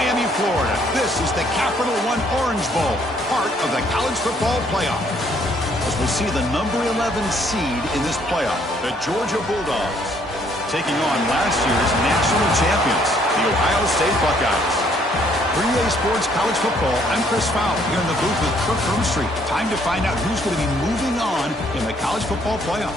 Miami, Florida. This is the Capital One Orange Bowl, part of the college football playoff. As we see the number 11 seed in this playoff, the Georgia Bulldogs, taking on last year's national champions, the Ohio State Buckeyes. For EA Sports College Football, I'm Chris Fowler here in the booth with Kirk Herbstreit. Time to find out who's going to be moving on in the college football playoff.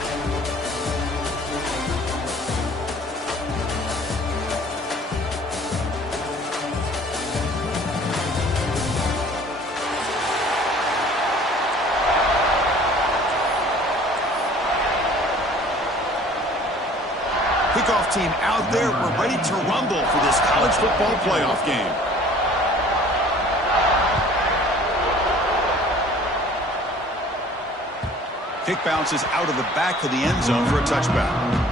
Kickoff team out there. We're ready to rumble for this college football playoff game. Kick bounces out of the back of the end zone for a touchback.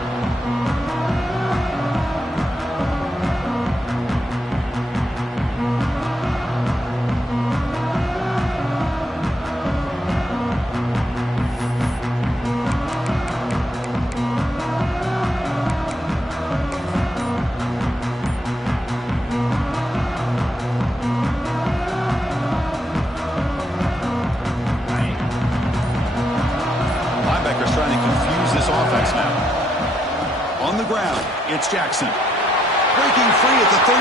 It's Jackson. Breaking free at the 35.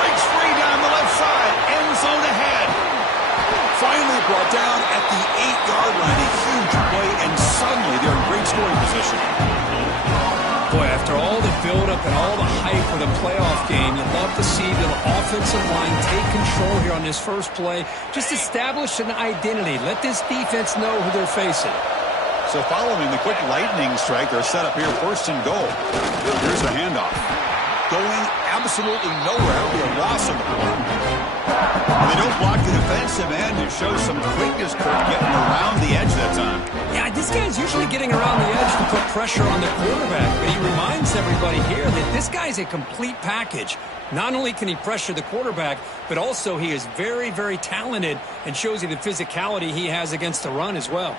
Breaks free down the left side. End zone ahead. Finally brought down at the 8-yard line. A huge play, and suddenly they're in great scoring position. Boy, after all the build-up and all the hype for the playoff game, you'd love to see the offensive line take control here on this first play. Just establish an identity. Let this defense know who they're facing. So following the quick lightning strike, they're set up here first and goal. Here's the handoff. Going absolutely nowhere. It'll be a loss of the play. They don't block the defensive end. It shows some quickness, Kirk, getting around the edge that time. Yeah, this guy's usually getting around the edge to put pressure on the quarterback, but he reminds everybody here that this guy's a complete package. Not only can he pressure the quarterback, but also he is very, very talented and shows you the physicality he has against the run as well.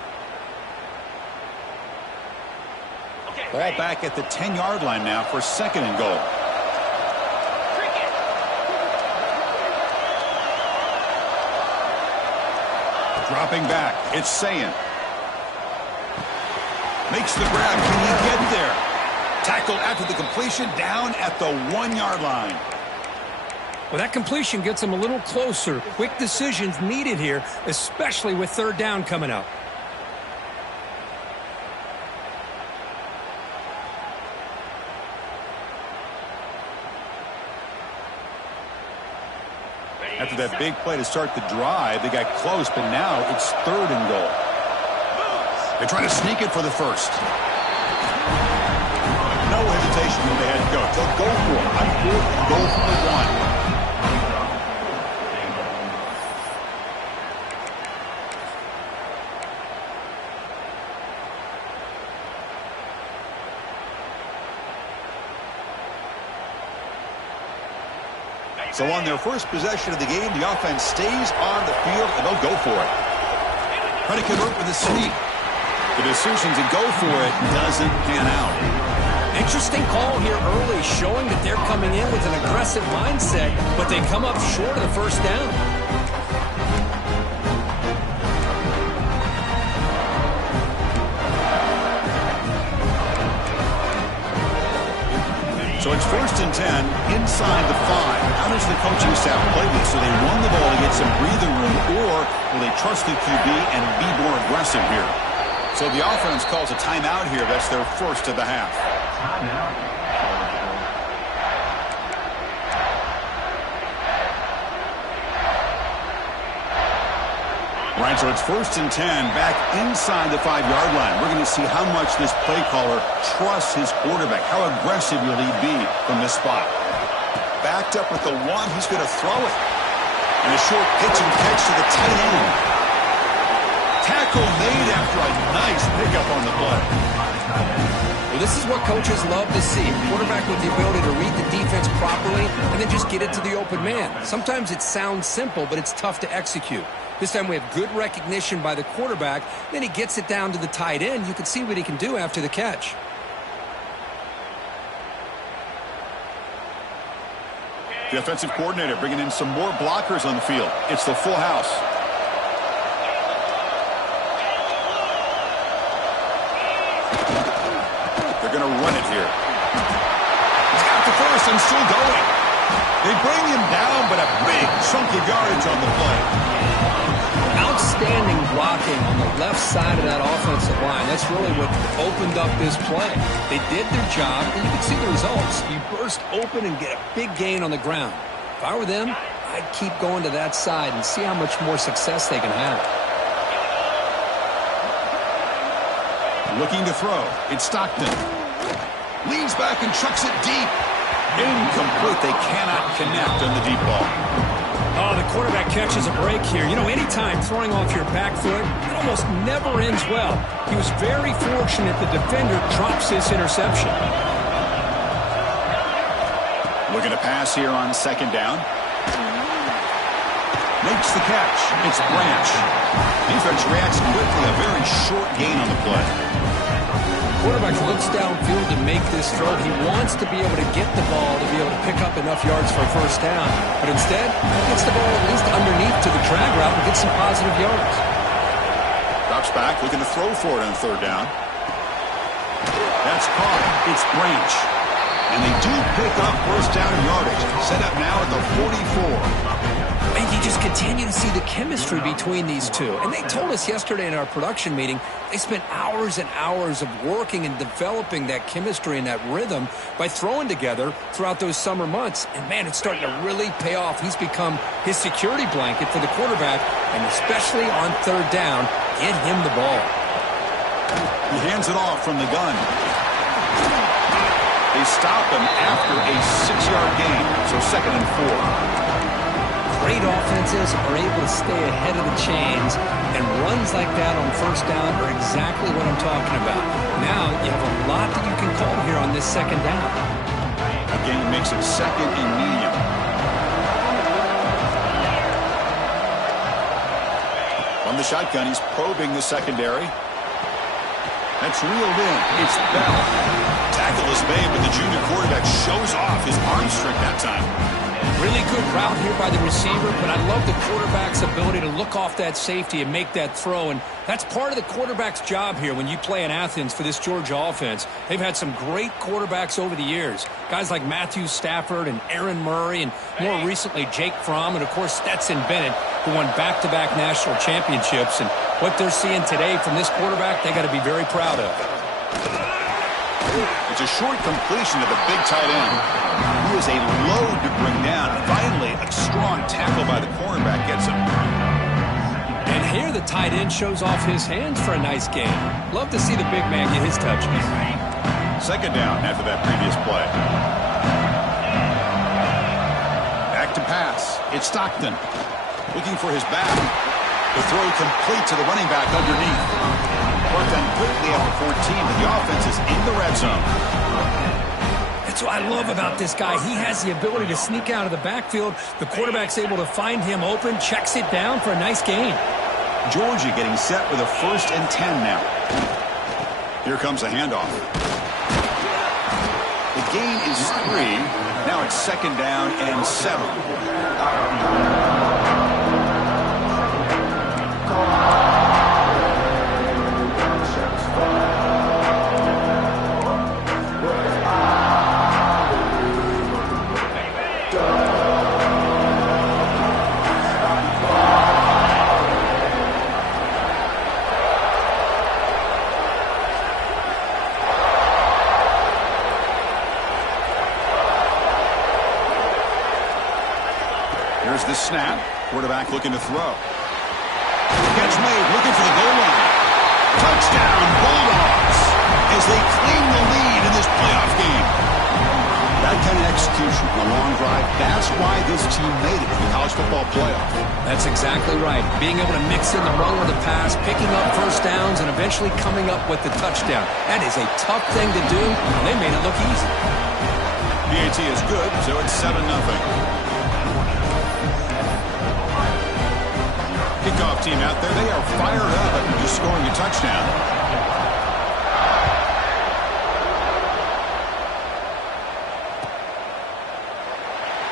Ball back at the 10-yard line now for second and goal. Dropping back, it's Sayin. Makes the grab. Can he get there? Tackled after the completion, down at the 1-yard line. Well, that completion gets him a little closer. Quick decisions needed here, especially with third down coming up. After that big play to start the drive, they got close, but now it's third and goal. They're trying to sneak it for the first. No hesitation when they had to go. They'll go for it. On fourth and goal for the one. So on their first possession of the game, the offense stays on the field, and they'll go for it. Trying to convert with the sweep. The decision to go for it doesn't pan out. Interesting call here early, showing that they're coming in with an aggressive mindset, but they come up short of the first down. So it's first and 10 inside the 5. How does the coaching staff play this? So they run the ball to get some breathing room, or will they trust the QB and be more aggressive here? So the offense calls a timeout here. That's their first of the half. Right, so it's first and 10 back inside the 5-yard line. We're going to see how much this play caller trusts his quarterback. How aggressive will he be from this spot? Backed up with the one, he's going to throw it. And a short pitch and catch to the tight end. Tackle made after a nice pickup on the play. Well, this is what coaches love to see. A quarterback with the ability to read the defense properly and then just get it to the open man. Sometimes it sounds simple, but it's tough to execute. This time we have good recognition by the quarterback. Then he gets it down to the tight end. You can see what he can do after the catch. The offensive coordinator bringing in some more blockers on the field. It's the full house. They're going to run it here. He's got the first and still going. They bring him down, but a big chunk of yardage on the play. Outstanding blocking on the left side of that offensive line. That's really what opened up this play. They did their job, and you can see the results. You burst open and get a big gain on the ground. If I were them, I'd keep going to that side and see how much more success they can have. Looking to throw. It's Stockton. Leans back and chucks it deep. Incomplete. They cannot connect on the deep ball. Oh, the quarterback catches a break here. You know, anytime throwing off your back foot, it almost never ends well. He was very fortunate the defender drops this interception. Looking to pass here on second down. Makes the catch. It's Branch. Defense reacts quickly. A very short gain on the play. Quarterback looks downfield to make this throw. He wants to be able to get the ball to be able to pick up enough yards for a first down. But instead, he gets the ball at least underneath to the drag route and gets some positive yards. Drops back, looking to throw for it on third down. That's caught. It's Branch. And they do pick up first down yardage. Set up now at the 44. And you just continue to see the chemistry between these two. And they told us yesterday in our production meeting, they spent hours and hours of working and developing that chemistry and that rhythm by throwing together throughout those summer months. And, man, it's starting to really pay off. He's become his security blanket for the quarterback, and especially on third down, get him the ball. He hands it off from the gun. They stop him after a 6-yard gain, so 2nd and 4. Great offenses are able to stay ahead of the chains, and runs like that on first down are exactly what I'm talking about. Now you have a lot that you can call here on this second down. Again, makes it 2nd and medium. From the shotgun, he's probing the secondary. That's reeled in. It's Bell. Tackle is made, but the junior quarterback shows off his arm strength that time. Really good route here by the receiver, but I love the quarterback's ability to look off that safety and make that throw, and that's part of the quarterback's job here when you play in Athens for this Georgia offense. They've had some great quarterbacks over the years, guys like Matthew Stafford and Aaron Murray, and more recently Jake Fromm, and of course Stetson Bennett, who won back-to-back national championships. And what they're seeing today from this quarterback, they got to be very proud of. It's a short completion to the big tight end. He is a load to bring down. Finally, a strong tackle by the cornerback gets him. And here the tight end shows off his hands for a nice gain. Love to see the big man get his touches. 2nd down after that previous play. Back to pass. It's Stockton. Looking for his back. The throw complete to the running back underneath. Worked done quickly after 14, but the offense is in the red zone. That's what I love about this guy. He has the ability to sneak out of the backfield. The quarterback's able to find him open, checks it down for a nice gain. Georgia getting set with a 1st and 10 now. Here comes a handoff. The gain is 3. Now it's 2nd down and 7. Here's the snap. Quarterback looking to throw. Catch made, looking for the goal line. Touchdown, Bulldogs, as they claim the lead in this playoff game. That kind of execution, a long drive, that's why this team made it in the college football playoff. That's exactly right. Being able to mix in the run with the pass, picking up first downs, and eventually coming up with the touchdown. That is a tough thing to do, and they made it look easy. PAT is good, so it's 7-0. Kickoff team out there, they are fired up after just scoring a touchdown.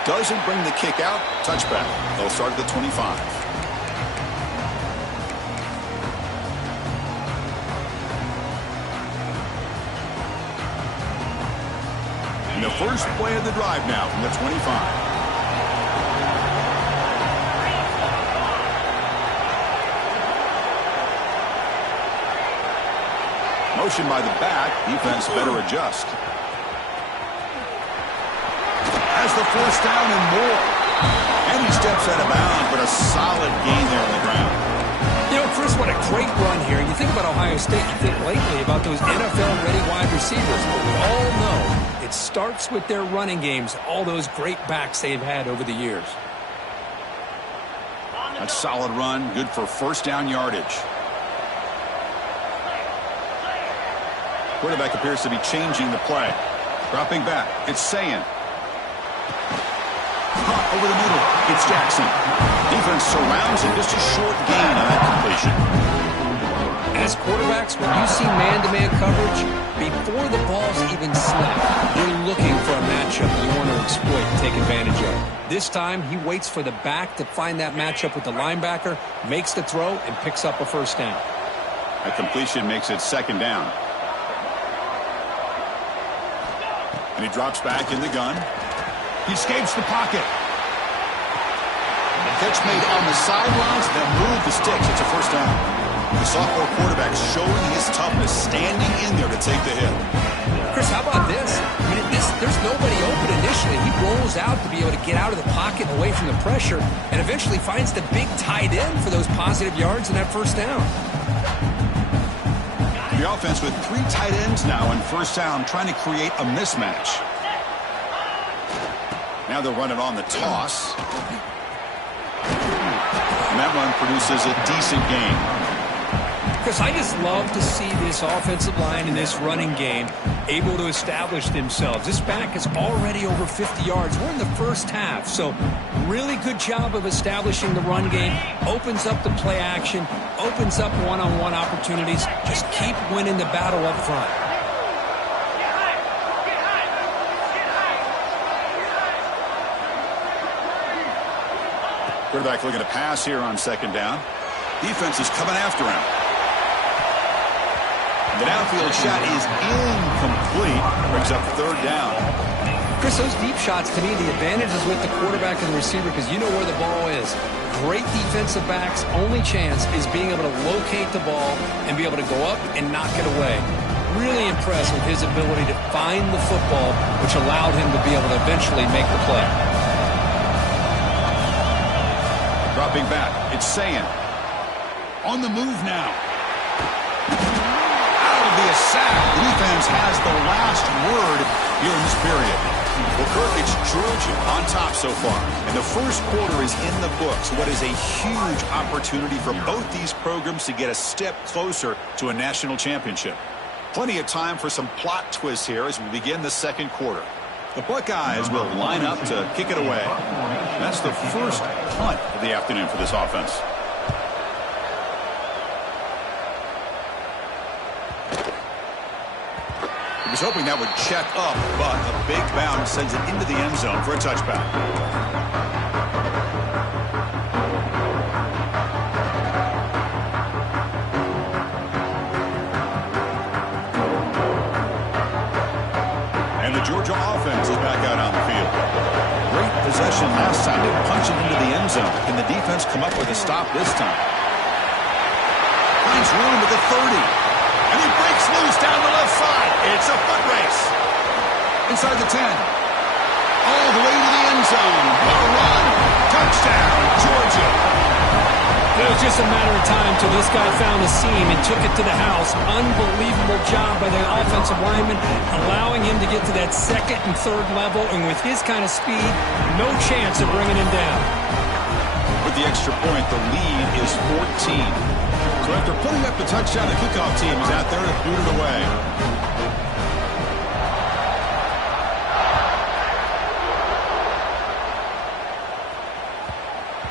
Doesn't bring the kick out. Touchback. They'll start at the 25. And the first play of the drive now from the 25. Motion by the back. Defense better adjust. Has the first down and more. And he steps out of bounds, but a solid gain there on the ground. You know, Chris, what a great run here. You think about Ohio State, you think lately about those NFL-ready wide receivers. But we all know it starts with their running games, all those great backs they've had over the years. A solid run, good for first down yardage. Quarterback appears to be changing the play. Dropping back. It's Sayin. Caught over the middle. It's Jackson. Defense surrounds him. Just a short gain on that completion. As quarterbacks, when you see man-to-man coverage, before the ball's even snapped, you're looking for a matchup you want to exploit and take advantage of. This time, he waits for the back to find that matchup with the linebacker, makes the throw, and picks up a first down. That completion makes it second down. And he drops back in the gun. He escapes the pocket. The catch made on the sidelines, then move the sticks. It's a first down. The sophomore quarterback showing his toughness, standing in there to take the hit. Chris, how about this? I mean, there's nobody open initially. He rolls out to be able to get out of the pocket and away from the pressure, and eventually finds the big tight end for those positive yards in that first down. The offense with 3 tight ends now and first down, trying to create a mismatch. Now they'll run it on the toss. And that one produces a decent gain. Chris, I just love to see this offensive line in this running game able to establish themselves. This back is already over 50 yards. We're in the first half, so really good job of establishing the run game. Opens up the play action, opens up one-on-one opportunities. Just keep winning the battle up front. Quarterback looking to pass here on second down. Defense is coming after him. The downfield shot is incomplete. Brings up third down. Chris, those deep shots, to me, the advantage is with the quarterback and the receiver because you know where the ball is. Great defensive backs' only chance is being able to locate the ball and be able to go up and knock it away. Really impressed with his ability to find the football, which allowed him to be able to eventually make the play. Dropping back, it's Sayin. On the move now. Out of the sack. The defense has the last word here in this period. Well, Kirk, it's Georgia on top so far. And the first quarter is in the books. What is a huge opportunity for both these programs to get a step closer to a national championship. Plenty of time for some plot twists here as we begin the second quarter. The Buckeyes will line up to kick it away. That's the first punt of the afternoon for this offense. He was hoping that would check up, but a big bounce sends it into the end zone for a touchback. And the Georgia offense is back out on the field. Great possession last time. They punch it into the end zone. Can the defense come up with a stop this time? Finds room at the 30. And he breaks loose down the left side. It's a foot race. Inside the 10. All the way to the end zone. A run. Touchdown, Georgia. It was just a matter of time till this guy found a seam and took it to the house. Unbelievable job by the offensive lineman, allowing him to get to that second and third level. And with his kind of speed, no chance of bringing him down. With the extra point, the lead is 14. So after putting up the touchdown, the kickoff team is out there to boot it away.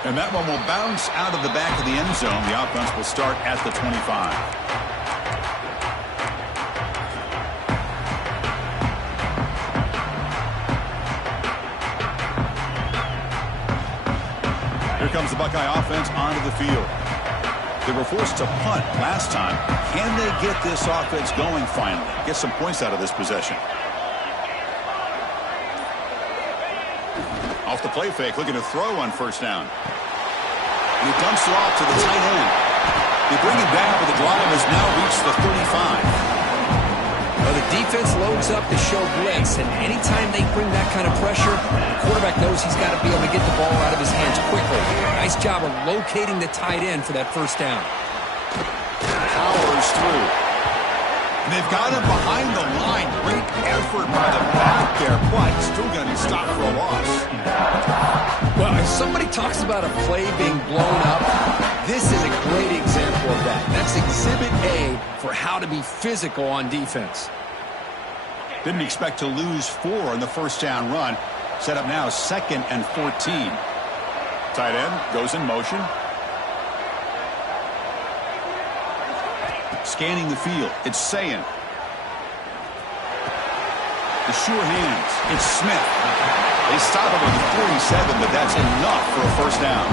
And that one will bounce out of the back of the end zone. The offense will start at the 25. comes the Buckeye offense onto the field. They were forced to punt last time. Can they get this offense going finally? Get some points out of this possession. Off the play fake, looking to throw on first down. And he dumps it off to the tight end. They bring him down, but the drive has now reached the 35. Well, the defense loads up to show blitz, and anytime they bring that kind of pressure, the quarterback knows he's got to be able to get the ball out of his hands quickly. Nice job of locating the tight end for that first down. Powers through. And they've got him behind the line. Great effort by the back there, but still going to be stopped for a loss. Well, if somebody talks about a play being blown up, this is a great example of that. That's Exhibit A for how to be physical on defense. Didn't expect to lose 4 on the first down run. Set up now 2nd and 14. Tight end goes in motion. Scanning the field. It's Sayin. The sure hands. It's Smith. They stop him at the 47, but that's enough for a first down.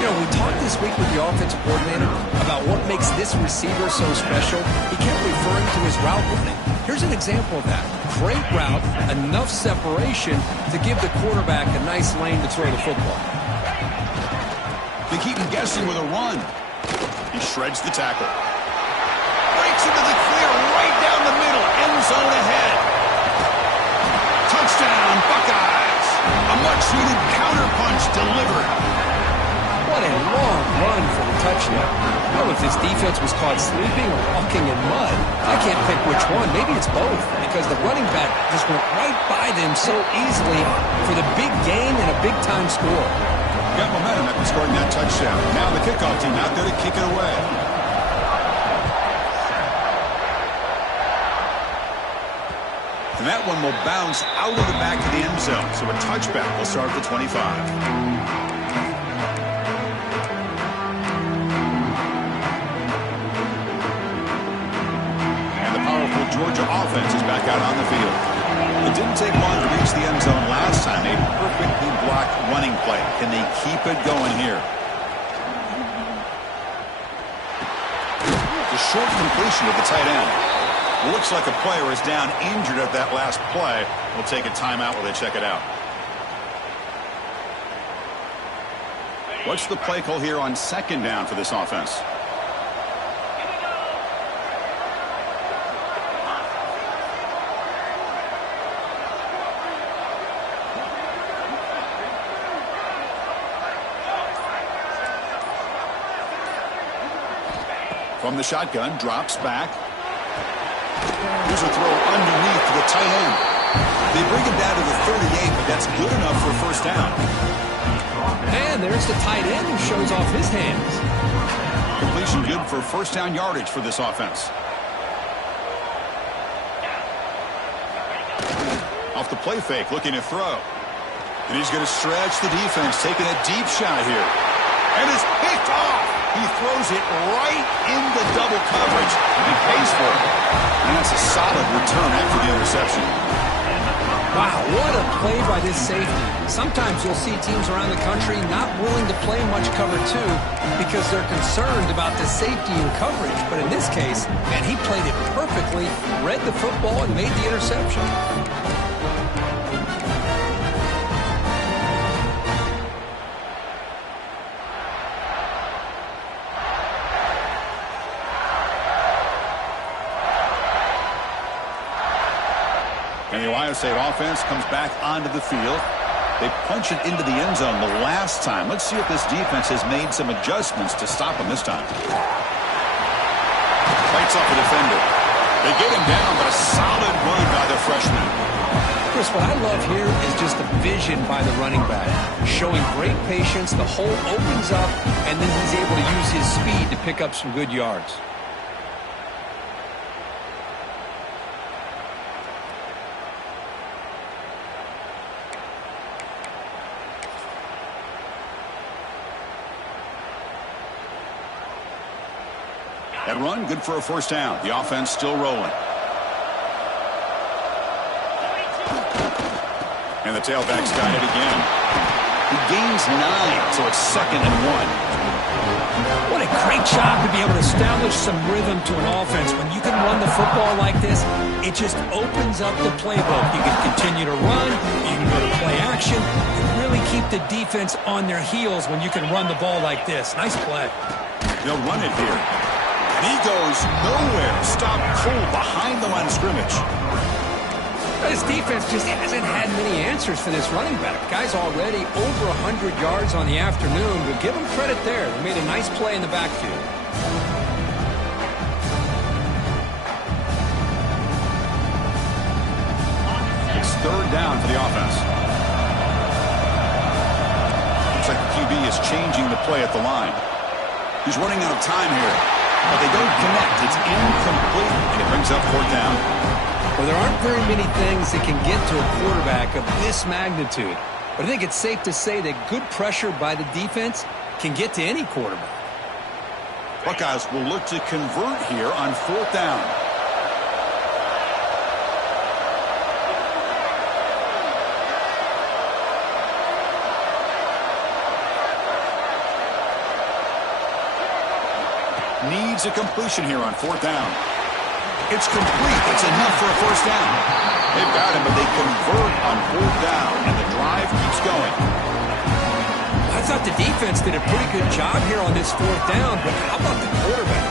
You know, we talked this week with the offensive coordinator about what makes this receiver so special. He kept referring to his route running. Here's an example of that. Great route, enough separation to give the quarterback a nice lane to throw the football. They keep him guessing with a run. He shreds the tackle. Breaks into the clear right down the middle. End zone ahead. Touchdown, Buckeyes. A much-needed counterpunch delivered. What a long run for the touchdown. Well, if this defense was caught sleeping or walking in mud, I can't pick which one. Maybe it's both, because the running back just went right by them so easily for the big gain and a big-time score. Got momentum after scoring that touchdown. Now the kickoff team out there to kick it away. And that one will bounce out of the back of the end zone. So a touchback will start at the 25. Georgia offense is back out on the field. It didn't take long to reach the end zone last time. A perfectly blocked running play. Can they keep it going here? The short completion of the tight end. Looks like a player is down injured at that last play. We'll take a timeout while they check it out. What's the play call here on 2nd down for this offense? From the shotgun, drops back. Here's a throw underneath to the tight end. They bring him down to the 38, but that's good enough for a first down. And there's the tight end who shows off his hands. Completion good for first down yardage for this offense. Off the play fake, looking to throw. And he's going to stretch the defense, taking a deep shot here. And it's picked off. He throws it right into double coverage and pays for it. And that's a solid return after the interception. Wow, what a play by this safety. Sometimes you'll see teams around the country not willing to play much cover 2 because they're concerned about the safety and coverage. But in this case, man, he played it perfectly, read the football, and made the interception. And the Ohio State offense comes back onto the field. They punch it into the end zone the last time. Let's see if this defense has made some adjustments to stop them this time. Fights off a defender. They get him down, but a solid run by the freshman. Chris, what I love here is just the vision by the running back. Showing great patience, the hole opens up, and then he's able to use his speed to pick up some good yards. That run, good for a first down. The offense still rolling. And the tailback's got it again. He gains 9, so it's 2nd and 1. What a great job to be able to establish some rhythm to an offense. When you can run the football like this, it just opens up the playbook. You can continue to run, you can go to play action, and really keep the defense on their heels when you can run the ball like this. Nice play. They'll run it here. And he goes nowhere. Stopped cold behind the line of scrimmage. This defense just hasn't had many answers for this running back. Guy's already over 100 yards on the afternoon, but give him credit there. They made a nice play in the backfield. It's 3rd down for the offense. Looks like the QB is changing the play at the line. He's running out of time here, but they don't connect. It's incomplete, and it brings up 4th down. Well, there aren't very many things that can get to a quarterback of this magnitude. But I think it's safe to say that good pressure by the defense can get to any quarterback. Buckeyes will look to convert here on 4th down. Needs a completion here on 4th down. It's complete. It's enough for a 1st down. They've got him, but they convert on 4th down, and the drive keeps going. I thought the defense did a pretty good job here on this 4th down, but how about the quarterback?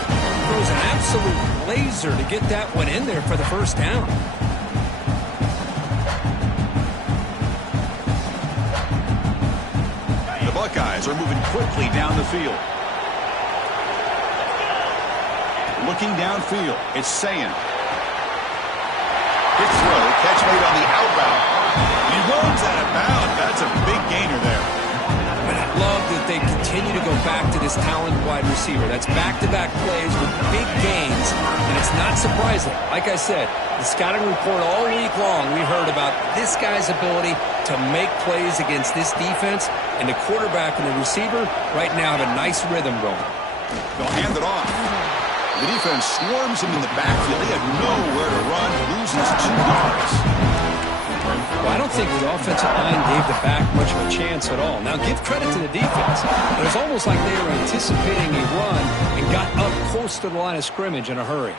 Throws an absolute laser to get that one in there for the 1st down. The Buckeyes are moving quickly down the field. Looking downfield, it's Sayin. His throw, catch made on the outbound. He runs out of bounds. That's a big gainer there. But I love that they continue to go back to this talented wide receiver. That's back-to-back plays with big gains, and it's not surprising. Like I said, the scouting report all week long, we heard about this guy's ability to make plays against this defense, and the quarterback and the receiver right now have a nice rhythm going. They'll hand it off. The defense swarms him in the backfield. He had nowhere to run, loses 2 yards. Well, I don't think the offensive line gave the back much of a chance at all. Now, give credit to the defense. It was almost like they were anticipating a run and got up close to the line of scrimmage in a hurry.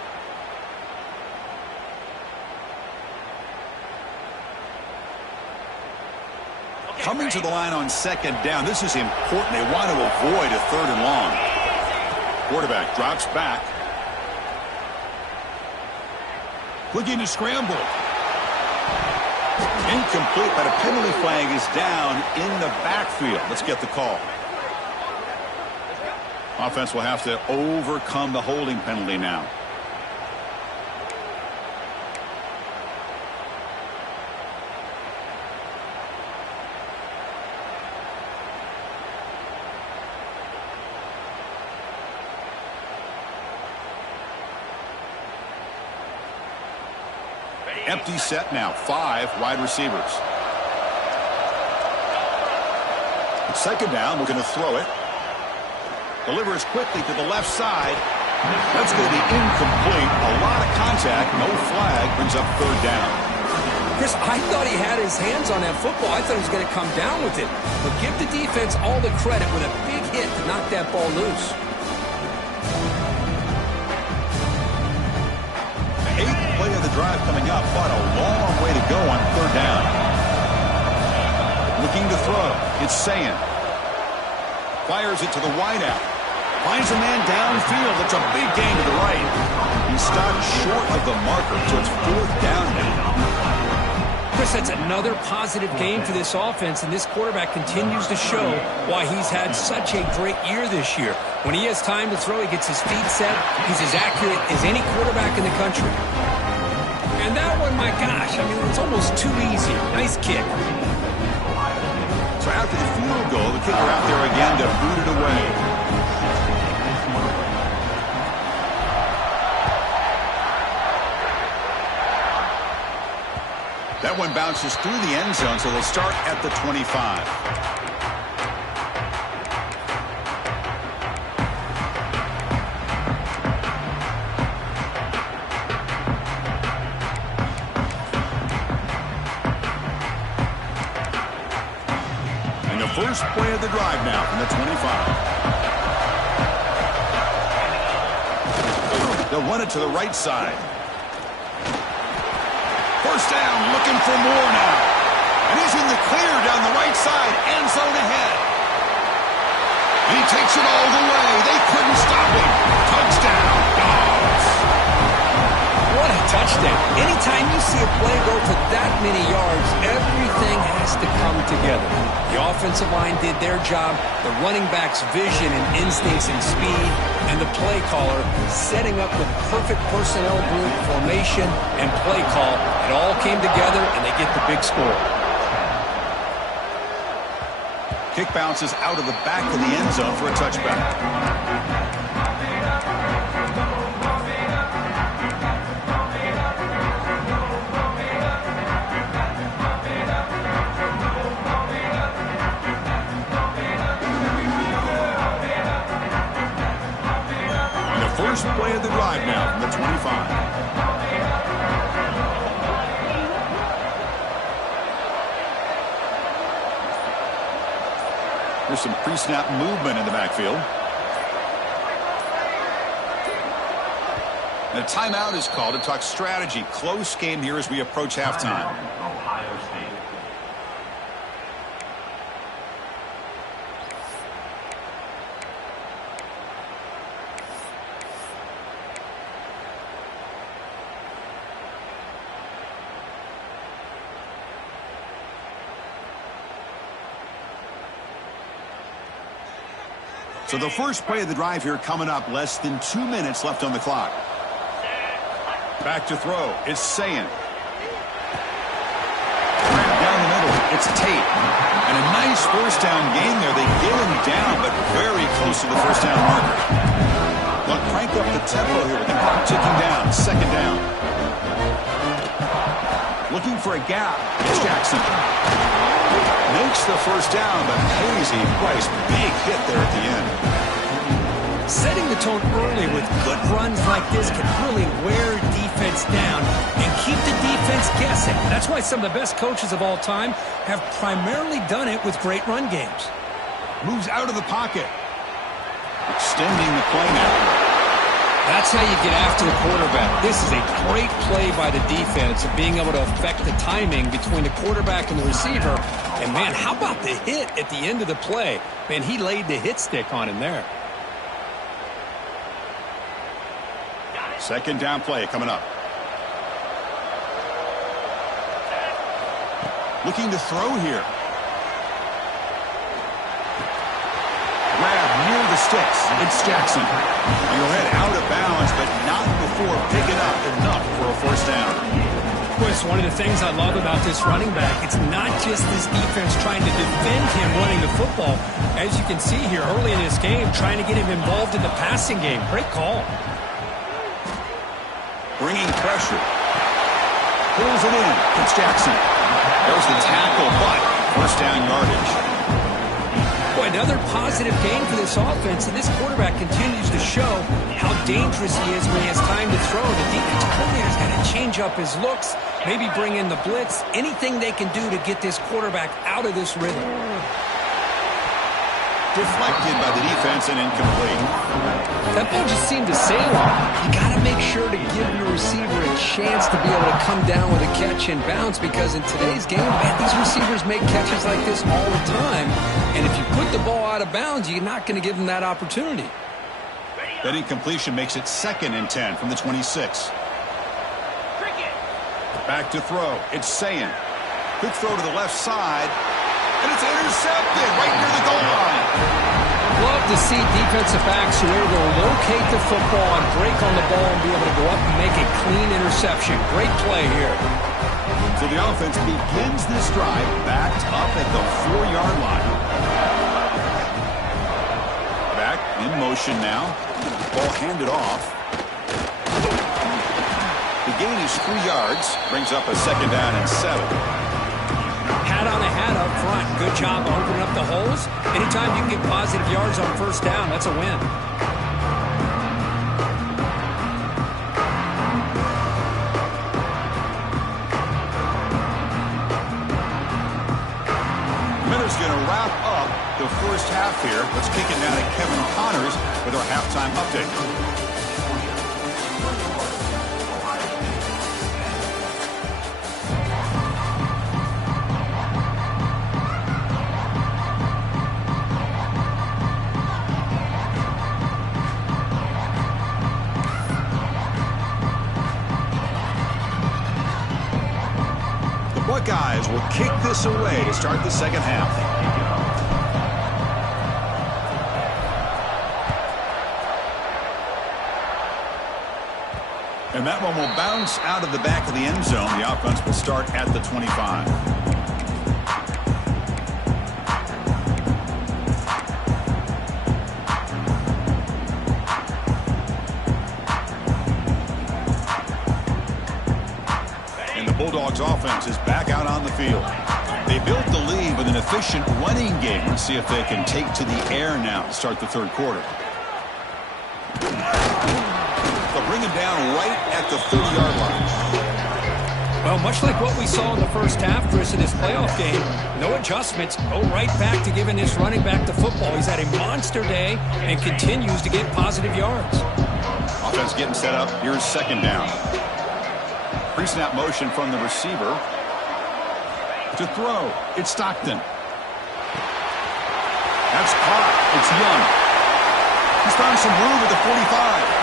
Coming to the line on 2nd down. This is important. They want to avoid a 3rd and long. Quarterback drops back. Looking to scramble. Incomplete, but a penalty flag is down in the backfield. Let's get the call. Offense will have to overcome the holding penalty now. Empty set now. 5 wide receivers. 2nd down. Looking to throw it. Delivers quickly to the left side. That's going to be incomplete. A lot of contact. No flag. Brings up 3rd down. Chris, I thought he had his hands on that football. I thought he was going to come down with it. But give the defense all the credit with a big hit to knock that ball loose. 8th play of the drive coming up, but a long way to go on 3rd down. Looking to throw. It's Sayin. Fires it to the wideout. Finds a man downfield. It's a big gain to the right. He's stopped short of the marker, so it's 4th down now. Chris, that's another positive game for this offense, and this quarterback continues to show why he's had such a great year this year. When he has time to throw, he gets his feet set. He's as accurate as any quarterback in the country. And that one, my gosh, I mean, it's almost too easy. Nice kick. So after the field goal, the kicker out there again to boot it away. That one bounces through the end zone, so they'll start at the 25. first play of the drive now from the 25. They'll run it to the right side. First down, looking for more now. And he's in the clear down the right side, end zone ahead. He takes it all the way. They couldn't stop him. Touchdown, Dogs. What a touchdown. Anytime you see a play go for that many yards, everything has to come together. The offensive line did their job, the running back's vision and instincts and speed, and the play caller setting up the perfect personnel group, formation, and play call. It all came together, and they get the big score. Kick bounces out of the back of the end zone for a touchback. First play of the drive now from the 25. There's some pre-snap movement in the backfield. And a timeout is called to talk strategy. Close game here as we approach halftime. So the first play of the drive here coming up, less than 2 minutes left on the clock. Back to throw. It's Sayin. Down the middle. It's Tate. And a nice first down gain there. They get him down, but very close to the first down marker. But crank up the tempo here with the clock ticking down. Second down. Looking for a gap. It's Jackson. Makes the first down, but pays a price. Big hit there at the end. Setting the tone early with good runs like this can really wear defense down and keep the defense guessing. That's why some of the best coaches of all time have primarily done it with great run games. Moves out of the pocket. Extending the play now. That's how you get after the quarterback. This is a great play by the defense of being able to affect the timing between the quarterback and the receiver. And, man, how about the hit at the end of the play? Man, he laid the hit stick on him there. Second down play coming up. Looking to throw here. Grab near the sticks. It's Jackson. He'll head out of bounds, but not before picking up enough for a first down. Boy, it's one of the things I love about this running back. It's not just this defense trying to defend him running the football. As you can see here early in this game, trying to get him involved in the passing game. Great call. Bringing pressure. Pulls it in. It's Jackson. There's the tackle, but first down yardage. Boy, another positive gain for this offense, and this quarterback continues to show how dangerous he is when he has time to throw. The defensive coordinator's got to change up his looks, maybe bring in the blitz, anything they can do to get this quarterback out of this rhythm. Deflected by the defense and incomplete. That ball just seemed to sail on. You got to make sure to give your receiver a chance to be able to come down with a catch and bounce, because in today's game, man, these receivers make catches like this all the time. And if you put the ball out of bounds, you're not going to give them that opportunity. That incompletion makes it 2nd and 10 from the 26. Back to throw. It's Sayin. Quick throw to the left side. And it's intercepted right near the goal line. Love to see defensive backs who are able to locate the football and break on the ball and be able to go up and make a clean interception. Great play here. So the offense begins this drive backed up at the 4-yard line. Back in motion now. Ball handed off. The gain is 3 yards. Brings up a 2nd down and 7. Hat on a hat up front. Good job opening up the holes. Anytime you can get positive yards on first down, that's a win. Miller's going to wrap up the first half here. Let's kick it now to Kevin Connors with our halftime update. Buckeyes will kick this away to start the second half. And that one will bounce out of the back of the end zone. The offense will start at the 25. Bulldogs offense is back out on the field. They built the lead with an efficient running game. Let's see if they can take to the air now to start the third quarter. They'll bring him down right at the 30-yard line. Well, much like what we saw in the first half, Chris, in this playoff game, no adjustments. Go right back to giving this running back the football. He's had a monster day and continues to get positive yards. Offense getting set up. Here's second down. Pre-snap motion from the receiver. To throw. It's Stockton. That's caught. It's Young. He's found some room at the 45.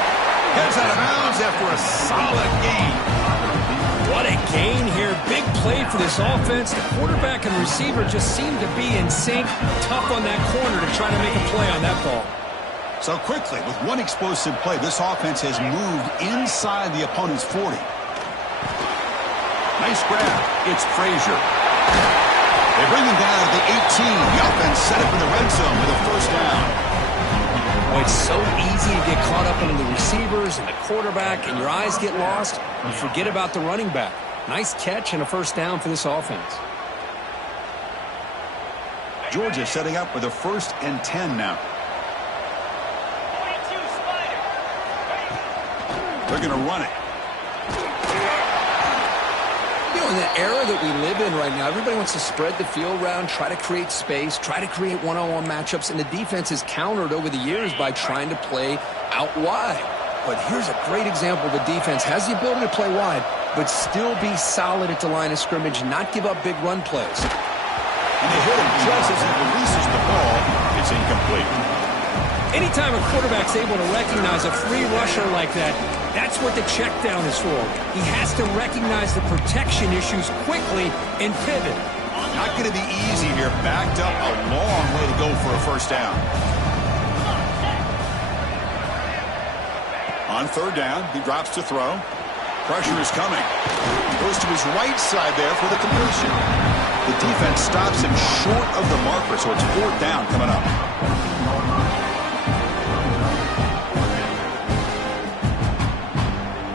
Heads out of bounds after a solid gain. What a gain here. Big play for this offense. The quarterback and receiver just seem to be in sync. Tough on that corner to try to make a play on that ball. So quickly, with one explosive play, this offense has moved inside the opponent's 40. Nice grab. It's Frazier. They bring him down at the 18. The offense set up in the red zone with a first down. Oh, it's so easy to get caught up in the receivers and the quarterback, and your eyes get lost. You forget about the running back. Nice catch and a first down for this offense. Georgia setting up with a 1st and 10 now. They're going to run it. In the era that we live in right now, everybody wants to spread the field around, try to create space, try to create one-on-one matchups, and the defense has countered over the years by trying to play out wide. But here's a great example. The defense has the ability to play wide, but still be solid at the line of scrimmage, not give up big run plays. And they hit him just as he releases the ball. It's incomplete. Anytime a quarterback's able to recognize a free rusher like that, that's what the check down is for. He has to recognize the protection issues quickly and pivot. Not going to be easy here. Backed up a long way to go for a first down. On third down, he drops to throw. Pressure is coming. Goes to his right side there for the completion. The defense stops him short of the marker, so it's fourth down coming up.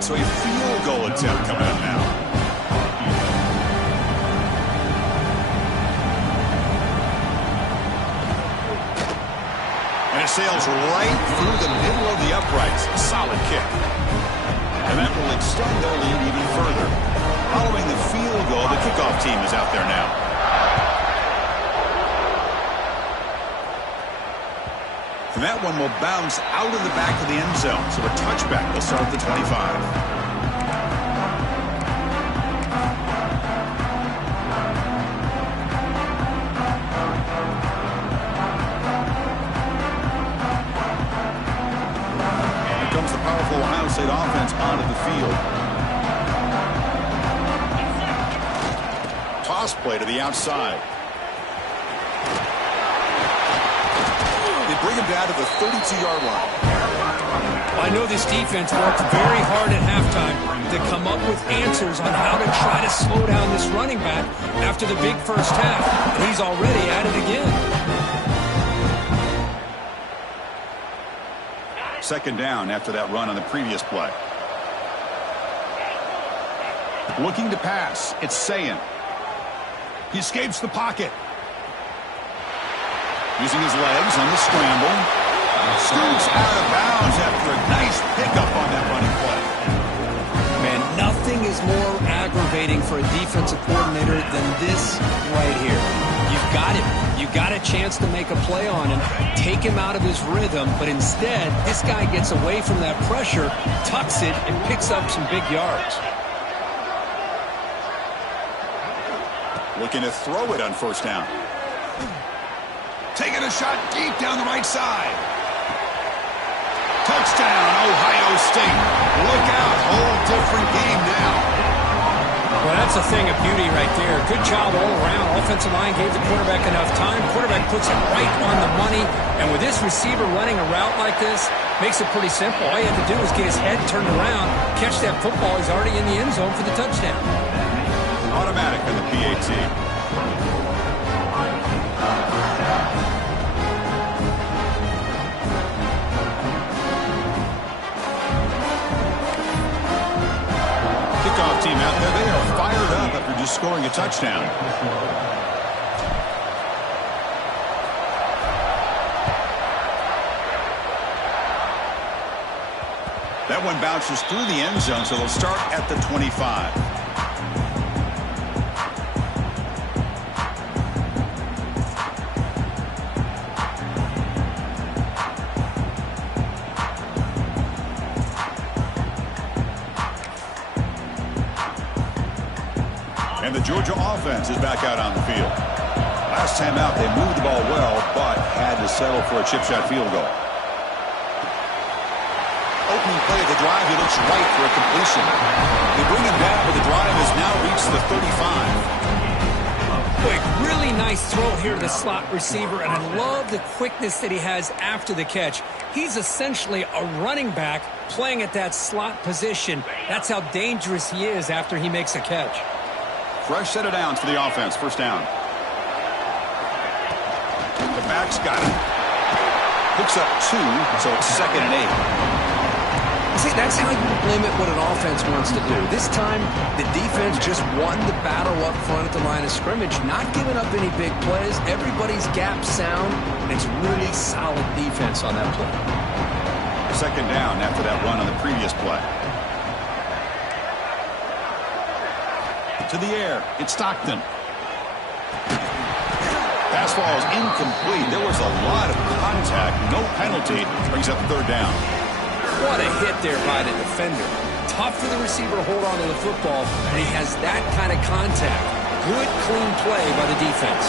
So a field goal attempt coming up now. And it sails right through the middle of the uprights. Solid kick. And that will extend their lead even further. Following the field goal, the kickoff team is out there now. And that one will bounce out of the back of the end zone. So a touchback will start at the 25. Here comes the powerful Ohio State offense onto the field. Toss play to the outside. Bring him down to the 32-yard line. I know this defense worked very hard at halftime to come up with answers on how to try to slow down this running back after the big first half. And he's already at it again. Second down after that run on the previous play. Looking to pass. It's Sayin. He escapes the pocket. Using his legs on the scramble. Scoots out of bounds after a nice pickup on that running play. Man, nothing is more aggravating for a defensive coordinator than this right here. You've got him. You got a chance to make a play on him, take him out of his rhythm, but instead, this guy gets away from that pressure, tucks it, and picks up some big yards. Looking to throw it on first down. Taking a shot deep down the right side. Touchdown, Ohio State. Look out, whole different game now. Well, that's a thing of beauty right there. Good job all around. Offensive line gave the quarterback enough time. Quarterback puts it right on the money. And with this receiver running a route like this, makes it pretty simple. All you have to do is get his head turned around, catch that football. He's already in the end zone for the touchdown. Automatic on the PAT. Kickoff team out there, they are fired up after just scoring a touchdown. That one bounces through the end zone, so they'll start at the 25. And the Georgia offense is back out on the field. Last time out, they moved the ball well, but had to settle for a chip shot field goal. Opening play of the drive, he looks right for a completion. They bring him down, but the drive has now reached the 35. Quick, really nice throw here to the slot receiver, and I love the quickness that he has after the catch. He's essentially a running back playing at that slot position. That's how dangerous he is after he makes a catch. Fresh set of downs for the offense. First down. The back's got it. Picks up 2, so it's 2nd and 8. See, that's how you limit what an offense wants to do. This time, the defense just won the battle up front at the line of scrimmage, not giving up any big plays. Everybody's gap sound, and it's really solid defense on that play. 2nd down after that run on the previous play. To the air, it's Stockton. Pass ball is incomplete. There was a lot of contact. No penalty. Brings up 3rd down. What a hit there by the defender. Tough for the receiver to hold on to the football, and he has that kind of contact. Good, clean play by the defense.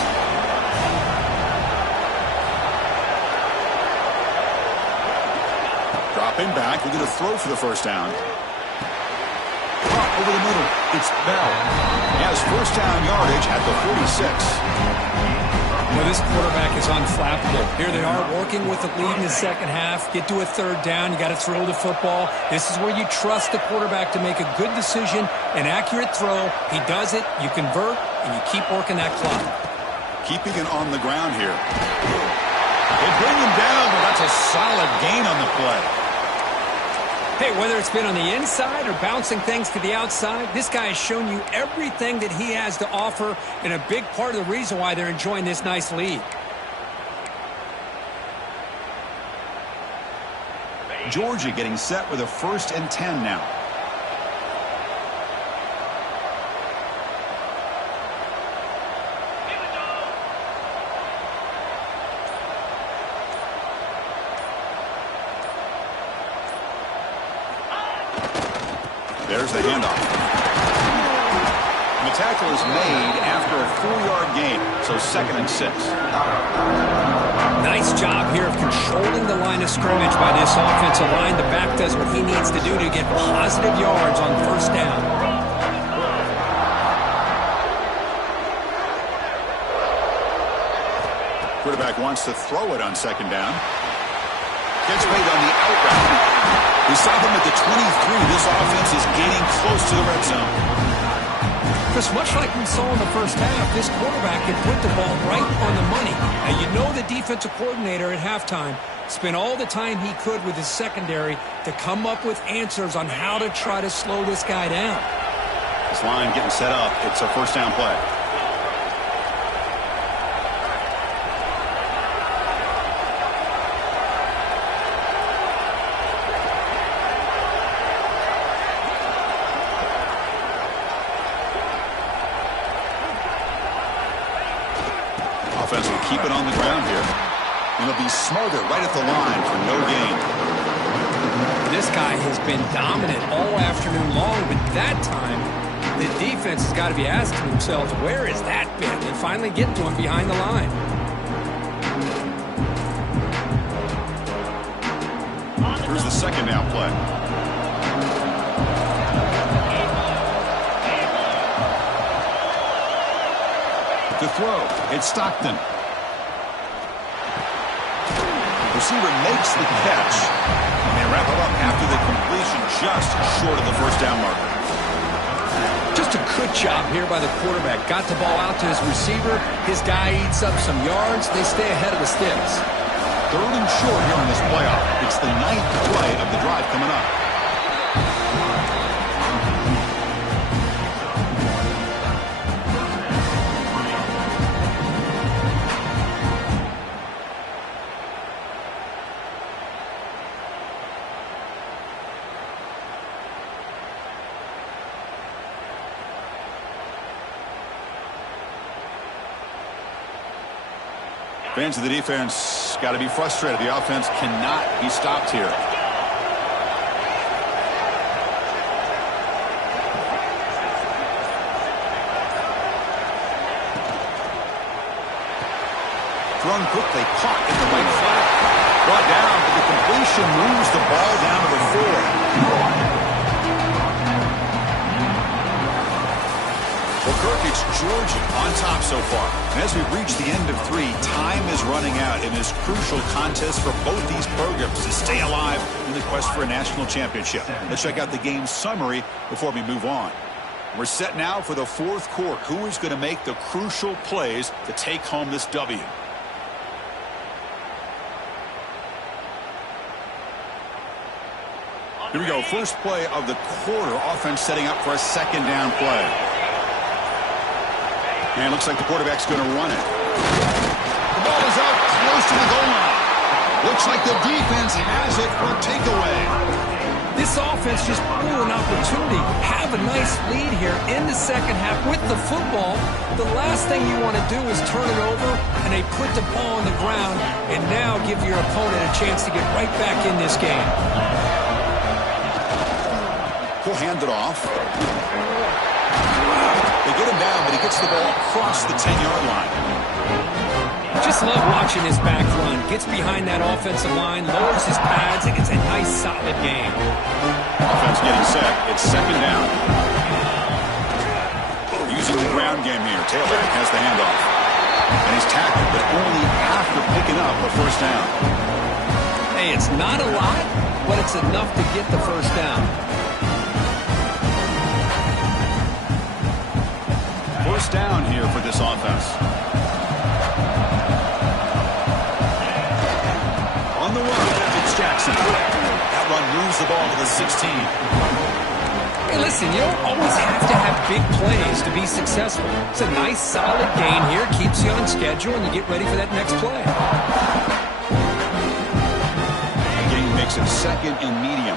Dropping back. Looking to throw for the first down. Over the middle, it's Bell. He has first down yardage at the 46. Well, this quarterback is unflappable. Here they are working with the lead in the second half. Get to a 3rd down. You got to throw the football. This is where you trust the quarterback to make a good decision, an accurate throw. He does it, you convert, and you keep working that clock. Keeping it on the ground here. They bring him down, but that's a solid gain on the play. Hey, whether it's been on the inside or bouncing things to the outside, this guy has shown you everything that he has to offer, and a big part of the reason why they're enjoying this nice lead. Georgia getting set with a 1st and 10 now. There's the handoff. And the tackle is made after a 4-yard gain, so 2nd and 6. Nice job here of controlling the line of scrimmage by this offensive line. The back does what he needs to do to get positive yards on first down. Quarterback wants to throw it on 2nd down. Gets made on the out route. We saw them at the 23. This offense is getting close to the red zone. Just much like we saw in the first half, this quarterback can put the ball right on the money. Now, you know the defensive coordinator at halftime spent all the time he could with his secondary to come up with answers on how to try to slow this guy down. This line getting set up. It's a first down play. offense will keep it on the ground here. And they'll be smarter right at the line for no gain. This guy has been dominant all afternoon long, but that time, the defense has got to be asking themselves, where has that been? They finally get to him behind the line. Here's the second down play. To throw, it's Stockton. Receiver makes the catch. And they wrap it up after the completion, just short of the first down marker. Just a good job here by the quarterback. Got the ball out to his receiver. His guy eats up some yards. They stay ahead of the sticks. 3rd and short here in this playoff. It's the 9th play of the drive coming up. Fans of the defense got to be frustrated. The offense cannot be stopped here. Thrown quickly, caught in the right flat. Brought down, but the completion moves the ball down to the 4. Well, Kirk, it's Georgia on top so far. And as we've reached the end of 3, time is running out in this crucial contest for both these programs to stay alive in the quest for a national championship. Let's check out the game summary before we move on. We're set now for the 4th quarter. Who is going to make the crucial plays to take home this W? Here we go. First play of the quarter. Offense setting up for a second down play. And it looks like the quarterback's going to run it. The ball is out close to the goal line. Looks like the defense has it for a takeaway. This offense just blew an opportunity. Have a nice lead here in the second half with the football. The last thing you want to do is turn it over, and they put the ball on the ground and now give your opponent a chance to get right back in this game. He'll hand it off. They get him down, but he gets the ball across the 10-yard line. Just love watching his back run. Gets behind that offensive line, lowers his pads, and it's a nice, solid game. Offense getting set. It's second down. Using the ground game here. Tailback has the handoff. And he's tackled, but only after picking up a first down. Hey, it's not a lot, but it's enough to get the first down. First down here for this offense. On the run, it's Jackson. That run moves the ball to the 16. Hey, listen, you don't always have to have big plays to be successful. It's a nice, solid gain here. Keeps you on schedule, and you get ready for that next play. The game makes it second and medium.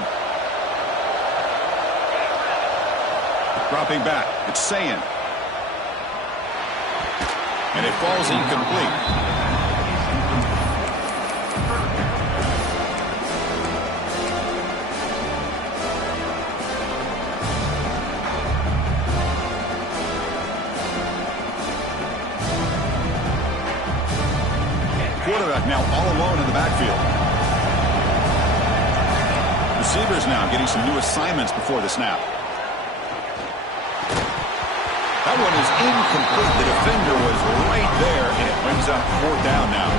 Dropping back, it's Sayin. And it falls incomplete. Quarterback now all alone in the backfield. Receivers now getting some new assignments before the snap. That one is incomplete. The defender was right there, and it brings up 4th down now.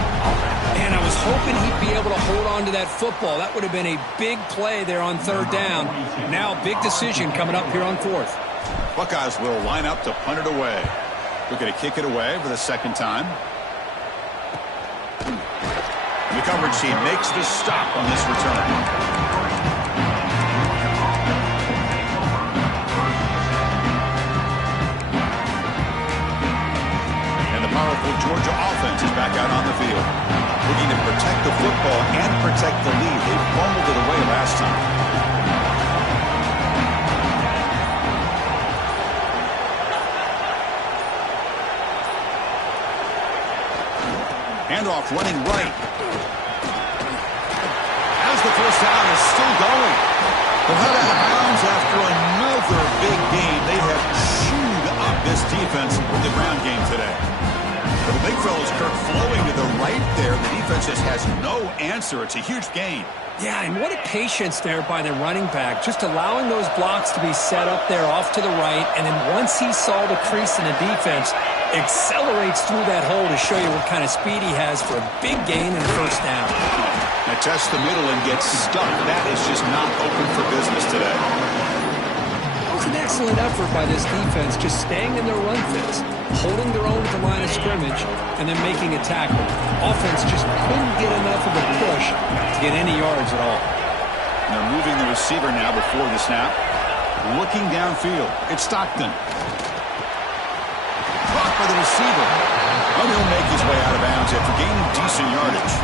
And I was hoping he'd be able to hold on to that football. That would have been a big play there on 3rd down. Now big decision coming up here on 4th. Buckeyes will line up to punt it away. We're going to kick it away for the second time. The coverage team makes the stop on this return. Powerful Georgia offense is back out on the field. Looking to protect the football and protect the lead. They fumbled it away last time. Handoff running right. As the first down is still going. They're out of bounds after another big gain. They have chewed up this defense in the ground game today. But the big fella's Kirk flowing to the right there. The defense just has no answer. It's a huge gain. Yeah, and what a patience there by the running back, just allowing those blocks to be set up there off to the right, and then once he saw the crease in the defense, accelerates through that hole to show you what kind of speed he has for a big gain and a first down. Now tests the middle and gets stuck. That is just not open for business today. It was an excellent effort by this defense, just staying in their run fits, holding their own at the line of scrimmage, and then making a tackle. Offense just couldn't get enough of a push to get any yards at all. And they're moving the receiver now before the snap. Looking downfield. It's Stockton. Blocked by the receiver. And he'll make his way out of bounds after gaining decent yardage.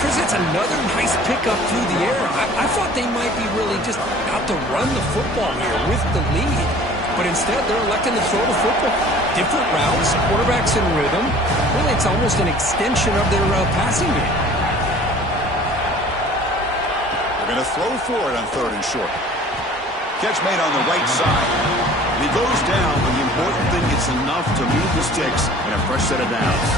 Chris, it's another nice pickup through the air. I thought they might be really just out to run the football here with the lead. But instead, they're electing to throw the football. Different routes, quarterbacks in rhythm. Really, it's almost an extension of their passing game. They're going to throw for it on 3rd and short. Catch made on the right side. He goes down, but the important thing is enough to move the sticks and a fresh set of downs.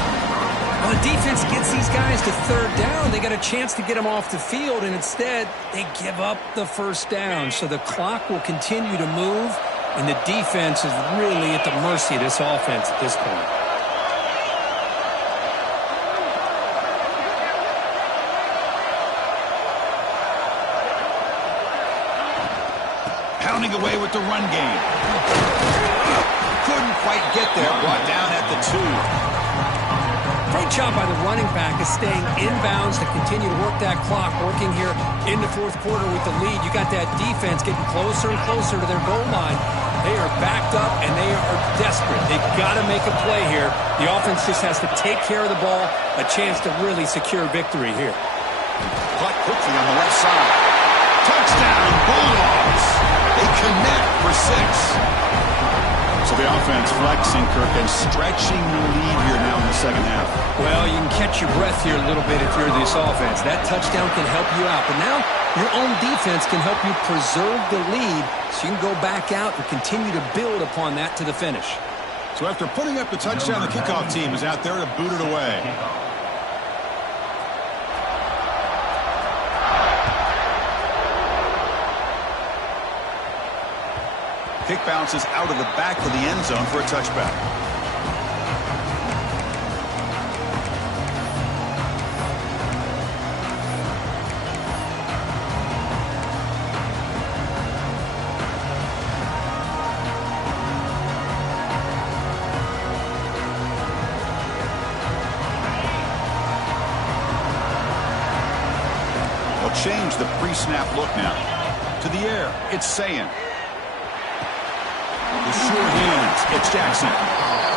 Well, the defense gets these guys to 3rd down. They got a chance to get them off the field, and instead, they give up the first down. So the clock will continue to move, and the defense is really at the mercy of this offense at this point. Pounding away with the run game. Couldn't quite get there. Brought down at the 2. Great job by the running back of staying inbounds to continue to work that clock, working here in the 4th quarter with the lead. You got that defense getting closer and closer to their goal line. They are backed up, and they are desperate. They've got to make a play here. The offense just has to take care of the ball, a chance to really secure victory here. Caught quickly on the left side. Touchdown, Bulldogs. They connect for 6. So the offense flexing, Kirk, and stretching the lead here now in the second half. Well, you can catch your breath here a little bit if you're this offense. That touchdown can help you out. But now your own defense can help you preserve the lead so you can go back out and continue to build upon that to the finish. So after putting up the touchdown, the kickoff team is out there to boot it away. Kick bounces out of the back of the end zone for a touchback. They'll change the pre-snap look now. To the air, it's Sayin. The sure hands. It's Jackson.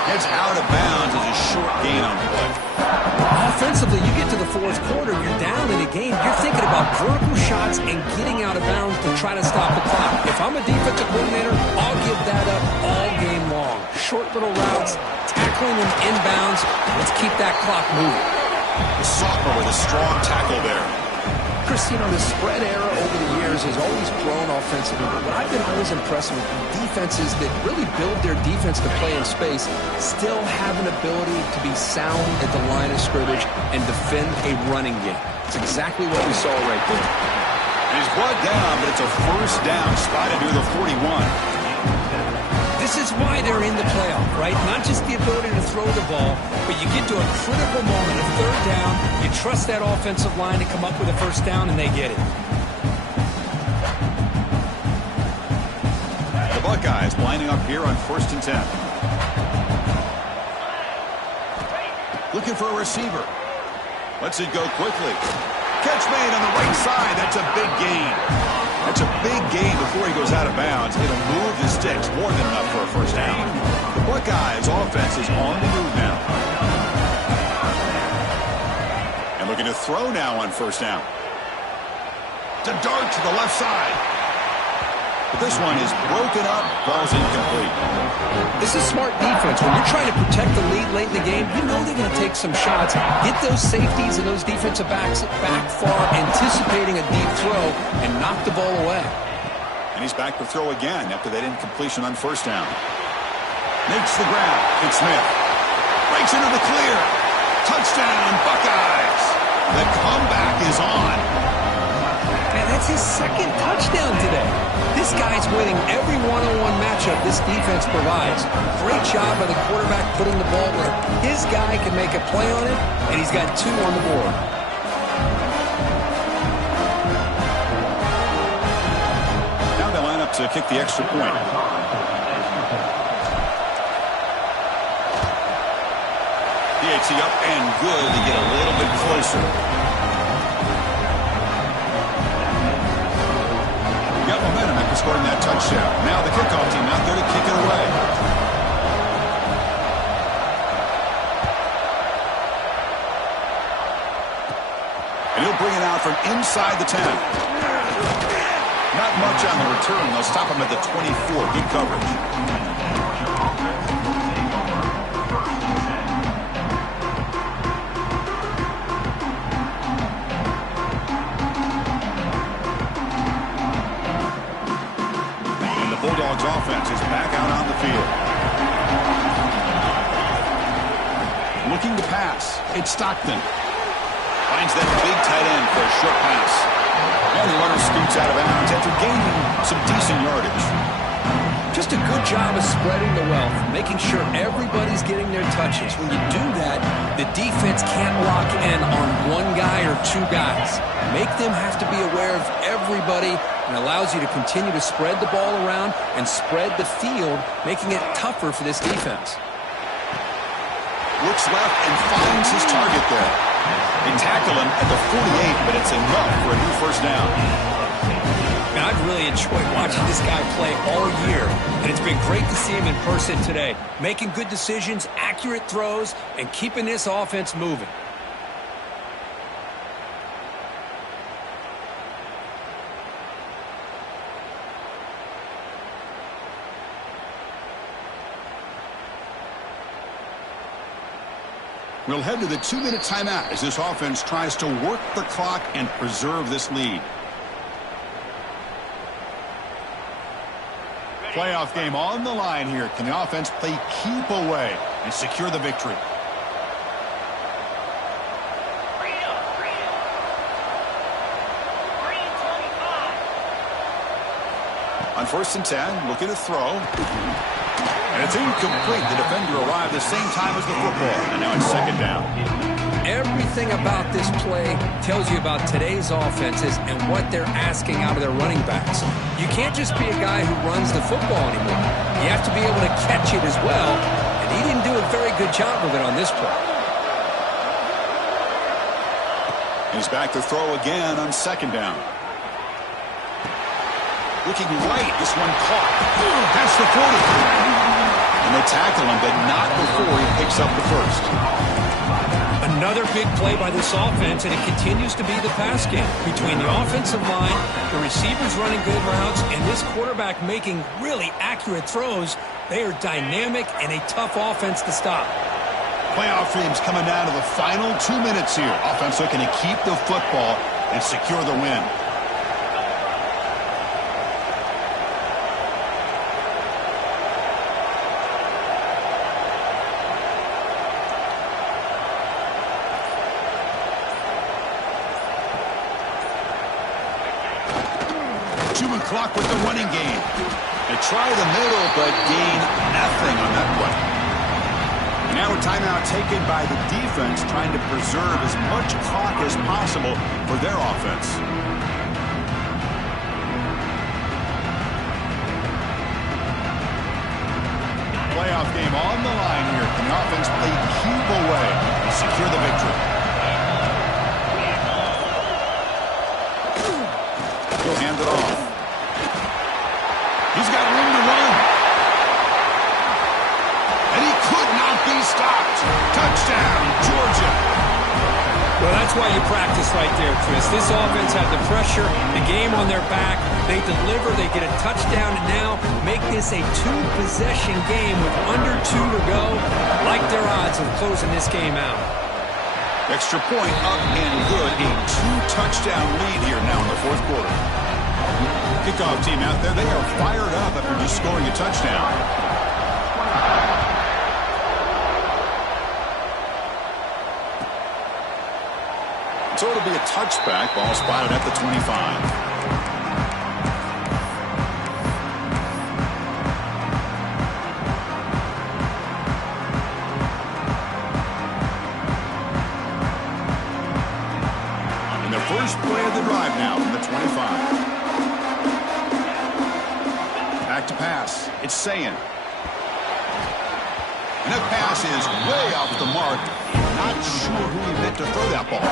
Heads out of bounds as a short gain on play. Offensively, you get to the 4th quarter, you're down in a game. You're thinking about vertical shots and getting out of bounds to try to stop the clock. If I'm a defensive coordinator, I'll give that up all game long. Short little routes, tackling them inbounds. Let's keep that clock moving. The sophomore with a strong tackle there. Chris, you know, the spread era over the years has always grown offensively, but what I've been always impressed with defenses that really build their defense to play in space still have an ability to be sound at the line of scrimmage and defend a running game. It's exactly what we saw right there. And he's brought down, but it's a first down spotted near the 41. This is why they're in the playoff, right? Not just the ability to throw the ball, but you get to a critical moment, a 3rd down, you trust that offensive line to come up with a first down, and they get it. The Buckeyes lining up here on 1st and 10. Looking for a receiver. Lets it go quickly. Catch made on the right side. That's a big gain. That's a big gain before he goes out of bounds. It'll move the sticks more than enough for a first down. The Buckeyes offense is on the move now. And looking to throw now on 1st down. To dart to the left side. But this one is broken up. Ball's incomplete. This is smart defense. When you're trying to protect the lead late in the game, you know they're going to take some shots. Get those safeties and those defensive backs back far, anticipating a deep throw, and knock the ball away. And he's back to throw again after that incompletion on first down. Makes the grab. It's Smith. Breaks into the clear. Touchdown, Buckeyes. The comeback is on. Man, that's his second touchdown today. This guy's winning every one-on-one matchup this defense provides. Great job by the quarterback putting the ball where his guy can make a play on it, and he's got 2 on the board. Now they line up to kick the extra point. DHC up and good to get a little bit closer. Got momentum after scoring that touchdown. Now the kickoff team out there to kick it away. And he'll bring it out from inside the 10. Not much on the return. They'll stop him at the 24. Good coverage. Bulldogs offense is back out on the field. Looking to pass. It's Stockton. Finds that big tight end for a short pass. And the runner scoots out of bounds after gaining some decent yardage. Just a good job of spreading the wealth, making sure everybody's getting their touches. When you do that, the defense can't lock in on one guy or 2 guys. Make them have to be aware of everybody, and allows you to continue to spread the ball around and spread the field, making it tougher for this defense. Looks left and finds his target there. They tackle him at the 48, but it's enough for a new first down. Man, I've really enjoyed watching this guy play all year, and it's been great to see him in person today, making good decisions, accurate throws, and keeping this offense moving. We'll head to the 2-minute timeout as this offense tries to work the clock and preserve this lead. Playoff game on the line here. Can the offense play keep away and secure the victory? On 1st and 10, looking to throw. And it's incomplete. The defender arrived the same time as the football. And now it's 2nd down. Everything about this play tells you about today's offenses and what they're asking out of their running backs. You can't just be a guy who runs the football anymore. You have to be able to catch it as well. And he didn't do a very good job of it on this play. He's back to throw again on 2nd down. Looking right. This one caught. That's the 40. And they tackle him, but not before he picks up the first. Another big play by this offense, and it continues to be the pass game. Between the offensive line, the receivers running good routes, and this quarterback making really accurate throws, they are dynamic and a tough offense to stop. Playoff dreams coming down to the final 2 minutes here. Offense looking to keep the football and secure the win. Clock with the running game. They try the middle, but gain nothing on that play. And now a timeout taken by the defense, trying to preserve as much clock as possible for their offense. Playoff game on the line here. Can the offense play keep away and secure the victory? He'll hand it off. He's got room to run. And he could not be stopped. Touchdown, Georgia. Well, that's why you practice right there, Chris. This offense had the pressure, the game on their back. They deliver, they get a touchdown, and now make this a two-possession game with under 2 to go. Like their odds of closing this game out. Extra point up and good. A 2-touchdown lead here now in the fourth quarter. Kickoff team out there, they are fired up after just scoring a touchdown. So it'll be a touchback. Ball spotted at the 25. First play of the drive now from the 25. Back to pass. It's Sayin. And that pass is way off the mark. Not sure who he meant to throw that ball to.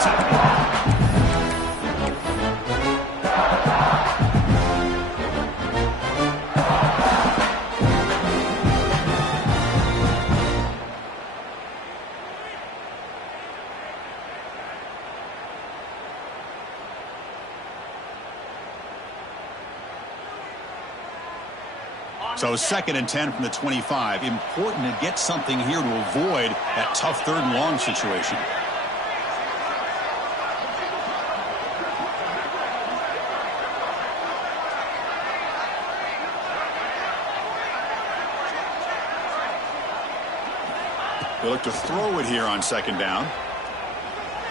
So 2nd and 10 from the 25. Important to get something here to avoid that tough 3rd and long situation. They look to throw it here on 2nd down.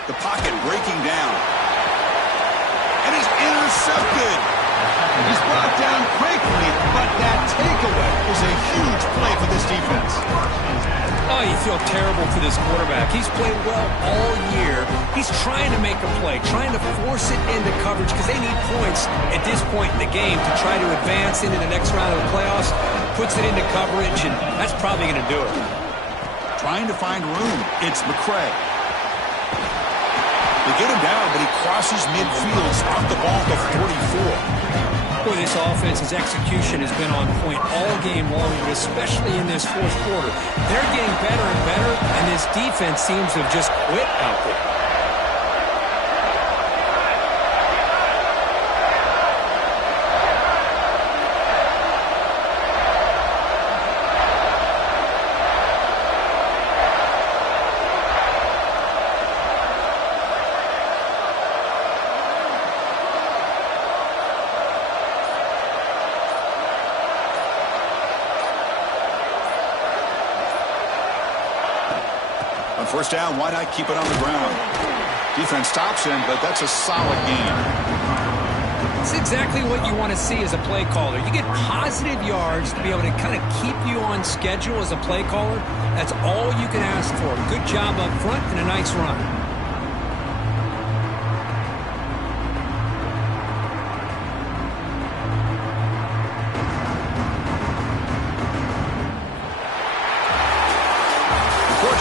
The pocket breaking down. And is intercepted. He's brought down quickly, but that takeaway is a huge play for this defense. Oh, you feel terrible for this quarterback. He's played well all year. He's trying to make a play, trying to force it into coverage because they need points at this point in the game to try to advance into the next round of the playoffs. Puts it into coverage, and that's probably going to do it. Trying to find room. It's McCray. They get him down, but he crosses midfield, stopped the ball to 44. Boy, this offense's execution has been on point all game long, but especially in this fourth quarter. They're getting better and better, and this defense seems to have just quit out there. First down, why not keep it on the ground? Defense stops him, but that's a solid gain. It's exactly what you want to see as a play caller. You get positive yards to be able to kind of keep you on schedule as a play caller. That's all you can ask for. Good job up front and a nice run.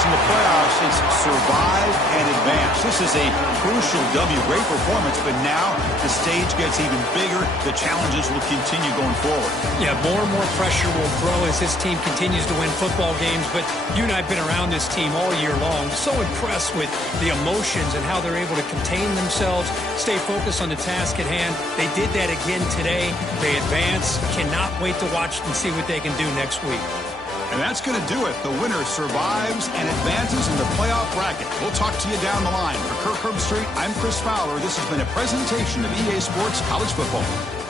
In the playoffs, it's survive and advance. This is a crucial W. Great performance, but now the stage gets even bigger. The challenges will continue going forward. Yeah, more and more pressure will grow as this team continues to win football games, but you and I have been around this team all year long. So impressed with the emotions and how they're able to contain themselves, stay focused on the task at hand. They did that again today. They advance. Cannot wait to watch and see what they can do next week. And that's going to do it. The winner survives and advances in the playoff bracket. We'll talk to you down the line. For Kirk Herbstreit, I'm Chris Fowler. This has been a presentation of EA Sports College Football.